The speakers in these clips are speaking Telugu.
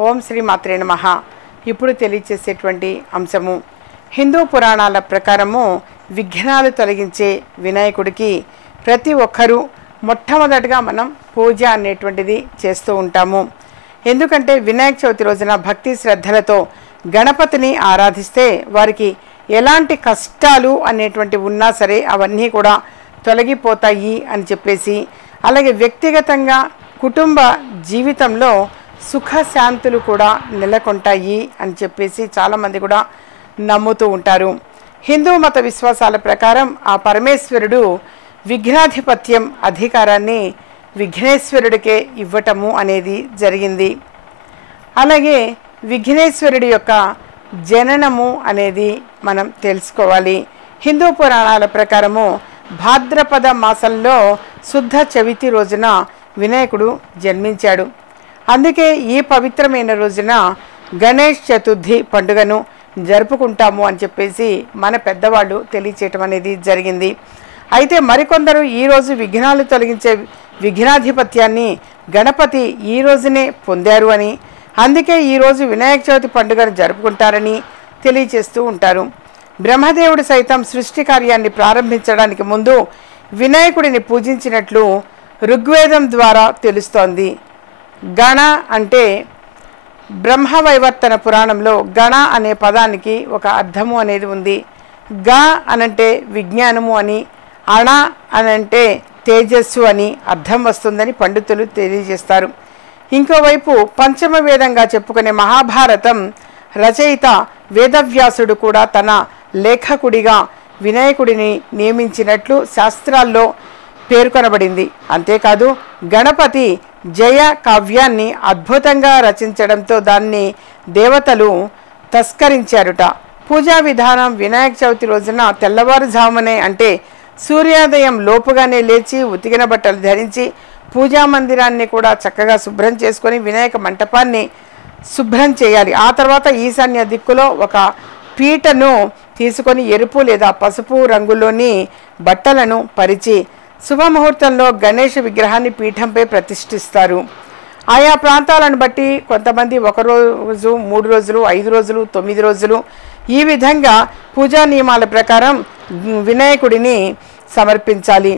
ఓం శ్రీ మాత్రే నమః. ఇప్పుడు తెలియచేసేటువంటి అంశము హిందూ పురాణాల ప్రకారము విఘ్నాలు తొలగించే వినాయకుడికి ప్రతి ఒక్కరూ మొట్టమొదటిగా మనం పూజ అనేటువంటిది చేస్తూ ఉంటాము. ఎందుకంటే వినాయక చవితి రోజున భక్తి శ్రద్ధలతో గణపతిని ఆరాధిస్తే వారికి ఎలాంటి కష్టాలు అనేటువంటి ఉన్నా సరే అవన్నీ కూడా తొలగిపోతాయి అని చెప్పేసి, అలాగే వ్యక్తిగతంగా కుటుంబ జీవితంలో సుఖశాంతులు కూడా నెలకొంటాయి అని చెప్పేసి చాలామంది కూడా నమ్ముతూ ఉంటారు. హిందూ మత విశ్వాసాల ప్రకారం ఆ పరమేశ్వరుడు విఘ్నాధిపత్యం అధికారాన్ని విఘ్నేశ్వరుడికే ఇవ్వటము అనేది జరిగింది. అలాగే విఘ్నేశ్వరుడి యొక్క జననము అనేది మనం తెలుసుకోవాలి. హిందూ పురాణాల ప్రకారము భాద్రపద మాసంలో శుద్ధ చవితి రోజున వినాయకుడు జన్మించాడు. అందుకే ఈ పవిత్రమైన రోజున గణేష్ చతుర్థి పండుగను జరుపుకుంటాము అని చెప్పేసి మన పెద్దవాళ్ళు తెలియచేయటం అనేది జరిగింది. అయితే మరికొందరు ఈరోజు విఘ్నాలు తొలగించే విఘ్నాధిపత్యాన్ని గణపతి ఈ రోజునే పొందారు అని, అందుకే ఈరోజు వినాయక చవితి పండుగను జరుపుకుంటారని తెలియచేస్తూ ఉంటారు. బ్రహ్మదేవుడు సైతం సృష్టి కార్యాన్ని ప్రారంభించడానికి ముందు వినాయకుడిని పూజించినట్లు ఋగ్వేదం ద్వారా తెలుస్తోంది. గణ అంటే బ్రహ్మవైవర్తన పురాణంలో గణ అనే పదానికి ఒక అర్థము అనేది ఉంది. గ అనంటే విజ్ఞానము అని, అణ అనంటే తేజస్సు అని అర్థం వస్తుందని పండితులు తెలియజేస్తారు. ఇంకోవైపు పంచమ వేదంగా చెప్పుకునే మహాభారతం రచయిత వేదవ్యాసుడు కూడా తన లేఖకుడిగా వినాయకుడిని నియమించినట్లు శాస్త్రాల్లో పేర్కొనబడింది. అంతేకాదు గణపతి జయ కావ్యాన్ని అద్భుతంగా రచించడంతో దాన్ని దేవతలు తస్కరించారుట. పూజా విధానం వినాయక చవితి రోజున తెల్లవారుజామునే అంటే సూర్యోదయం లోపుగానే లేచి ఉతికిన బట్టలు ధరించి పూజా మందిరాన్ని కూడా చక్కగా శుభ్రం చేసుకొని వినాయక మంటపాన్ని శుభ్రం చేయాలి. ఆ తర్వాత ఈశాన్య దిక్కులో ఒక పీటను తీసుకొని ఎరుపు లేదా పసుపు రంగులోని బట్టలను పరిచి శుభముహూర్తంలో గణేష్ విగ్రహాన్ని పీఠంపై ప్రతిష్ఠిస్తారు. ఆయా ప్రాంతాలను బట్టి కొంతమంది 1 రోజు, 3 రోజులు, 5 రోజులు, 9 రోజులు ఈ విధంగా పూజా నియమాల ప్రకారం వినాయకుడిని సమర్పించాలి.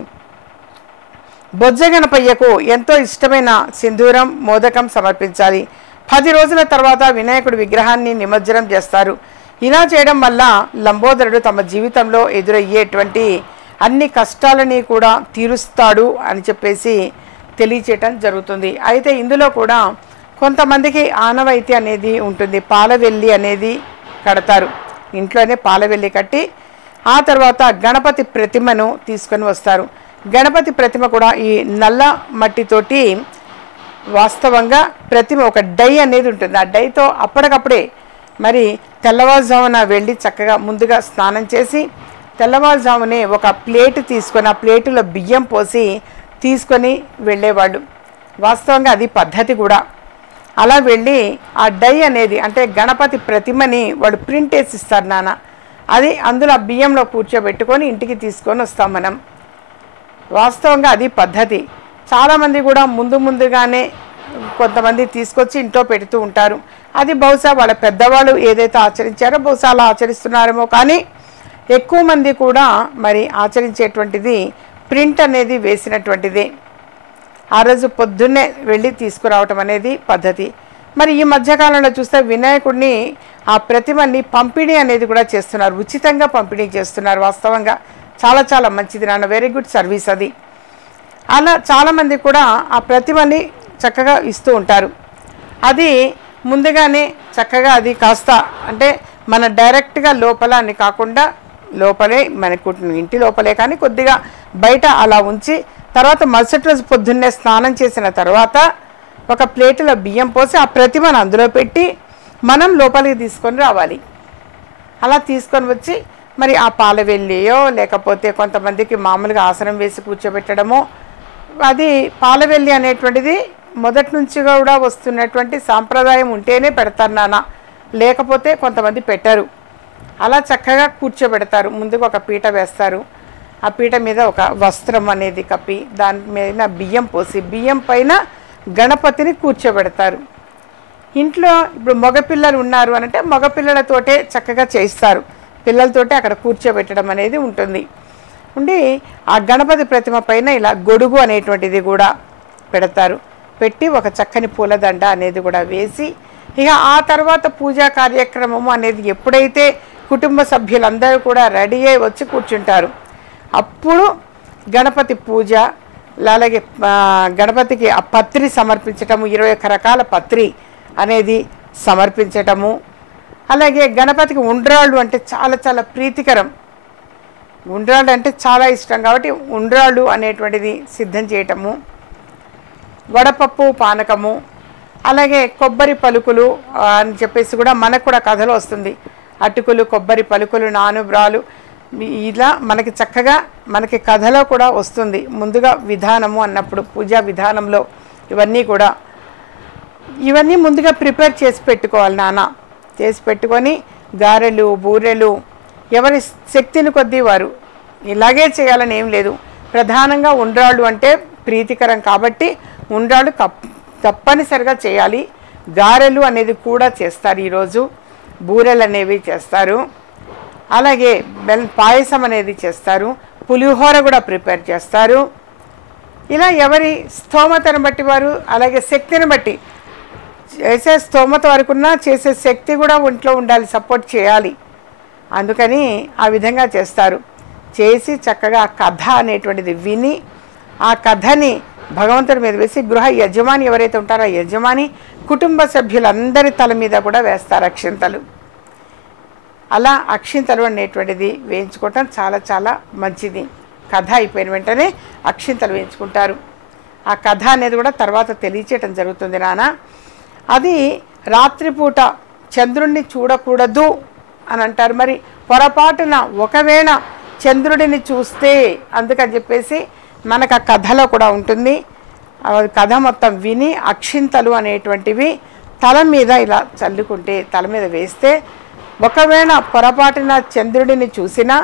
బొజ్జగణపయ్యకు ఎంతో ఇష్టమైన సింధూరం, మోదకం సమర్పించాలి. 10 రోజుల తర్వాత వినాయకుడి విగ్రహాన్ని నిమజ్జనం చేస్తారు. ఇలా చేయడం వల్ల లంబోదరుడు తమ జీవితంలో ఎదురయ్యేటువంటి అన్ని కష్టాలని కూడా తీరుస్తాడు అని చెప్పేసి తెలియచేయటం జరుగుతుంది. అయితే ఇందులో కూడా కొంతమందికి ఆనవాయితీ అనేది ఉంటుంది. పాలవెల్లి అనేది కడతారు. ఇంట్లోనే పాలవెల్లి కట్టి ఆ తర్వాత గణపతి ప్రతిమను తీసుకొని వస్తారు. గణపతి ప్రతిమ కూడా ఈ నల్ల మట్టితోటి వాస్తవంగా ప్రతిమ ఒక డై అనేది ఉంటుంది. ఆ డైతో అప్పటికప్పుడే మరి తెల్లవారుజామున వెళ్ళి చక్కగా ముందుగా స్నానం చేసి తెల్లవారుజామునే ఒక ప్లేట్ తీసుకొని ఆ ప్లేటులో బియ్యం పోసి తీసుకొని వెళ్ళేవాళ్ళు. వాస్తవంగా అది పద్ధతి కూడా. అలా వెళ్ళి ఆ డై అనేది అంటే గణపతి ప్రతిమని వాడు ప్రింట్ వేసి ఇస్తారు నాన్న, అది అందులో ఆ బియ్యంలో కూర్చోబెట్టుకొని ఇంటికి తీసుకొని వస్తాం మనం. వాస్తవంగా అది పద్ధతి. చాలామంది కూడా ముందుగానే కొంతమంది తీసుకొచ్చి ఇంట్లో పెడుతూ ఉంటారు. అది బహుశా వాళ్ళ పెద్దవాళ్ళు ఏదైతే ఆచరించారో బహుశా అలా ఆచరిస్తున్నారేమో, కానీ ఎక్కువ మంది కూడా మరి ఆచరించేటువంటిది ప్రింట్ అనేది వేసినటువంటిదే. ఆ రోజు పొద్దున్నే వెళ్ళి తీసుకురావటం అనేది పద్ధతి. మరి ఈ మధ్యకాలంలో చూస్తే వినాయకుడిని ఆ ప్రతిమని పంపిణీ అనేది కూడా చేస్తున్నారు, ఉచితంగా పంపిణీ చేస్తున్నారు. వాస్తవంగా చాలా చాలా మంచిది నాన్న, వెరీ గుడ్ సర్వీస్ అది. అలా చాలామంది కూడా ఆ ప్రతిమని చక్కగా ఇస్తూ ఉంటారు. అది ముందుగానే చక్కగా అది కాస్త అంటే మన డైరెక్ట్గా లోపల అని కాకుండా లోపలే మనకు ఇంటి లోపలే కానీ కొద్దిగా బయట అలా ఉంచి తర్వాత మరుసటి రోజు పొద్దున్నే స్నానం చేసిన తర్వాత ఒక ప్లేటులో బియ్యం పోసి ఆ ప్రతిమను అందులో పెట్టి మనం లోపలికి తీసుకొని రావాలి. అలా తీసుకొని వచ్చి మరి ఆ పాలవెల్లియో లేకపోతే కొంతమందికి మామూలుగా ఆసనం వేసి కూర్చోబెట్టడమో, అది పాలవెల్లి అనేటువంటిది మొదటి నుంచి కూడా వస్తున్నటువంటి సాంప్రదాయం ఉంటేనే పెడతారు నాన్న, లేకపోతే కొంతమంది పెట్టరు. అలా చక్కగా కూర్చోబెడతారు. ముందుకు ఒక పీట వేస్తారు. ఆ పీట మీద ఒక వస్త్రం అనేది కప్పి దాని మీద బియ్యం పోసి బియ్యం పైన గణపతిని కూర్చోబెడతారు. ఇంట్లో ఇప్పుడు మగపిల్లలు ఉన్నారు అని అంటే మగపిల్లలతోటే చక్కగా చేయిస్తారు, పిల్లలతోటే అక్కడ కూర్చోబెట్టడం అనేది ఉంటుంది. ఉండి ఆ గణపతి ప్రతిమ పైన ఇలా గొడుగు అనేటువంటిది కూడా పెడతారు. పెట్టి ఒక చక్కని పూలదండ అనేది కూడా వేసి ఇక ఆ తర్వాత పూజా కార్యక్రమము అనేది ఎప్పుడైతే కుటుంబ సభ్యులందరూ కూడా రెడీ అయ్యి వచ్చి కూర్చుంటారు, అప్పుడు గణపతి పూజ, అలాగే గణపతికి ఆ పత్రి సమర్పించటము, 21 రకాల పత్రి అనేది సమర్పించటము. అలాగే గణపతికి ఉండ్రాళ్ళు అంటే చాలా చాలా ప్రీతికరం, ఉండ్రాళ్ళు అంటే చాలా ఇష్టం కాబట్టి ఉండ్రాళ్ళు అనేటువంటిది సిద్ధం చేయటము, వడపప్పు పానకము, అలాగే కొబ్బరి పలుకులు అని చెప్పేసి కూడా మనకు కూడా కథలో వస్తుంది. అటుకులు, కొబ్బరి పలుకులు, నానుబ్రాలు, ఇలా మనకి చక్కగా మనకి కథలో కూడా వస్తుంది. ముందుగా విధానము అన్నప్పుడు పూజా విధానంలో ఇవన్నీ ముందుగా ప్రిపేర్ చేసి పెట్టుకోవాలి నాన్న. చేసి పెట్టుకొని గారెలు, బూరెలు ఎవరి శక్తిని కొద్దీ వారు ఇలాగే చేయాలని ఏం లేదు. ప్రధానంగా ఉండ్రాళ్ళు అంటే ప్రీతికరం కాబట్టి ఉండ్రాళ్ళు తప్పనిసరిగా చేయాలి. గారెలు అనేది కూడా చేస్తారు, ఈరోజు బూరెలు అనేవి చేస్తారు, అలాగే పాయసం అనేది చేస్తారు, పులిహోర కూడా ప్రిపేర్ చేస్తారు. ఇలా ఎవరి స్తోమతను బట్టి వారు, అలాగే శక్తిని బట్టి, చేసే స్తోమత వరకున్నా చేసే శక్తి కూడా ఒంట్లో ఉండాలి, సపోర్ట్ చేయాలి. అందుకని ఆ విధంగా చేస్తారు. చేసి చక్కగా ఆ కథ అనేటువంటిది విని ఆ కథని భగవంతుడి మీద వేసి గృహ యజమాని ఎవరైతే ఉంటారో ఆ యజమాని కుటుంబ సభ్యులందరి తల మీద కూడా వేస్తారు అక్షింతలు. అలా అక్షింతలు అనేటువంటిది వేయించుకోవటం చాలా చాలా మంచిది. కథ అయిపోయిన వెంటనే అక్షింతలు వేయించుకుంటారు. ఆ కథ అనేది కూడా తర్వాత తెలియచేయటం జరుగుతుంది నాన్న. అది రాత్రిపూట చంద్రుణ్ణి చూడకూడదు అని అంటారు. మరి పొరపాటున ఒకవేళ చంద్రుడిని చూస్తే అందుకని చెప్పేసి మనకు ఆ కథలో కూడా ఉంటుంది. కథ మొత్తం విని అక్షింతలు అనేటువంటివి తల మీద ఇలా చల్లుకుంటే, తల మీద వేస్తే ఒకవేళ పొరపాటున చంద్రుడిని చూసినా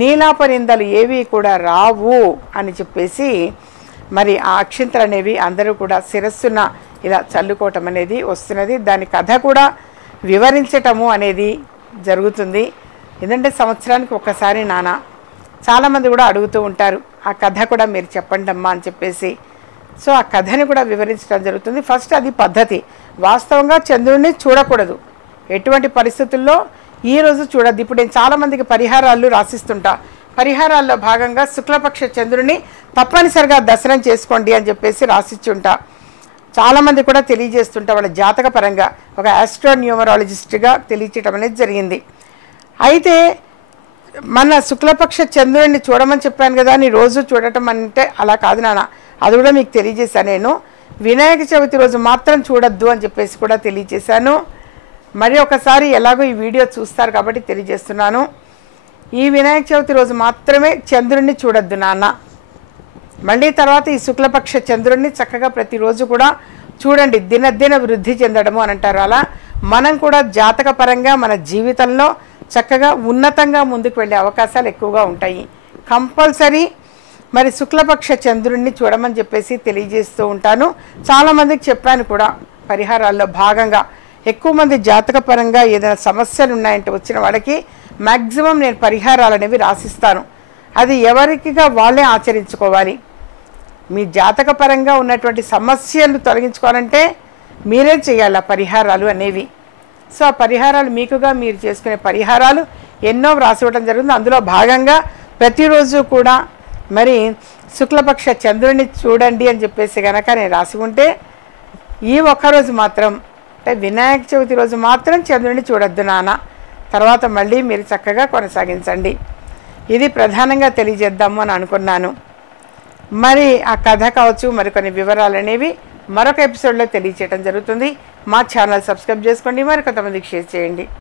నీలాపనిందలు ఏవి కూడా రావు అని చెప్పేసి మరి ఆ అక్షింతలు అనేవి అందరూ కూడా శిరస్సున ఇలా చల్లుకోవటం అనేది వస్తున్నది. దాని కథ కూడా వివరించటము అనేది జరుగుతుంది. ఎందుకంటే సంవత్సరానికి ఒక్కసారి నాన్న చాలామంది కూడా అడుగుతూ ఉంటారు, ఆ కథ కూడా మీరు చెప్పండి అమ్మా అని చెప్పేసి. సో ఆ కథని కూడా వివరించడం జరుగుతుంది. ఫస్ట్ అది పద్ధతి. వాస్తవంగా చంద్రుడిని చూడకూడదు, ఎటువంటి పరిస్థితుల్లో ఈరోజు చూడద్దు. ఇప్పుడు నేను చాలామందికి పరిహారాలు రాసిస్తుంటా. పరిహారాల్లో భాగంగా శుక్లపక్ష చంద్రుడిని తప్పనిసరిగా దర్శనం చేసుకోండి అని చెప్పేసి రాసిచ్చుంటా. చాలామంది కూడా తెలియజేస్తుంటా వాళ్ళ జాతక పరంగా, ఒక ఆస్ట్రోన్యూమరాలజిస్ట్గా తెలియచేయడం అనేది జరిగింది. అయితే మన శుక్లపక్ష చంద్రుడిని చూడమని చెప్పాను కదా అని రోజు చూడటం అంటే అలా కాదు నాన్న. అది కూడా మీకు తెలియజేశాను. నేను వినాయక చవితి రోజు మాత్రం చూడొద్దు అని చెప్పేసి కూడా తెలియజేశాను. మరి ఒకసారి ఎలాగో ఈ వీడియో చూస్తారు కాబట్టి తెలియజేస్తున్నాను. ఈ వినాయక చవితి రోజు మాత్రమే చంద్రుడిని చూడొద్దు నాన్న. మళ్ళీ తర్వాత ఈ శుక్లపక్ష చంద్రుడిని చక్కగా ప్రతిరోజు కూడా చూడండి. దినదిన వృద్ధి చెందడము అని అంటారు. అలా మనం కూడా జాతక పరంగా మన జీవితంలో చక్కగా ఉన్నతంగా ముందుకు వెళ్ళే అవకాశాలు ఎక్కువగా ఉంటాయి. కంపల్సరీ మరి శుక్లపక్ష చంద్రుడిని చూడమని చెప్పేసి తెలియజేస్తూ ఉంటాను. చాలామందికి చెప్పాను కూడా పరిహారాల్లో భాగంగా. ఎక్కువ మంది జాతక పరంగా ఏదైనా సమస్యలు ఉన్నాయంటే వచ్చిన వాళ్ళకి మ్యాక్సిమం నేను పరిహారాలు అనేవి రాసిస్తాను. అది ఎవరికిగా వాళ్ళే ఆచరించుకోవాలి. మీ జాతక పరంగా ఉన్నటువంటి సమస్యలు తొలగించుకోవాలంటే మీరే చేయాలి ఆ పరిహారాలు అనేవి. సో ఆ పరిహారాలు మీకుగా మీరు చేసుకునే పరిహారాలు ఎన్నో వ్రాసివ్వడం జరుగుతుంది. అందులో భాగంగా ప్రతిరోజు కూడా మరి శుక్లపక్ష చంద్రుడిని చూడండి అని చెప్పేసి కనుక నేను రాసి ఉంటే ఈ ఒక్కరోజు మాత్రం అంటే వినాయక చవితి రోజు మాత్రం చంద్రుడిని చూడొద్దు నాన్న. తర్వాత మళ్ళీ మీరు చక్కగా కొనసాగించండి. ఇది ప్రధానంగా తెలియజేద్దాము అని అనుకున్నాను. మరి ఆ కథ కావచ్చు, మరికొన్ని వివరాలు అనేవి మరొక ఎపిసోడ్లో తెలియచేయడం జరుగుతుంది. మా ఛానల్ సబ్స్క్రైబ్ చేసుకోండి, మరి కొంతమందికి షేర్ చేయండి.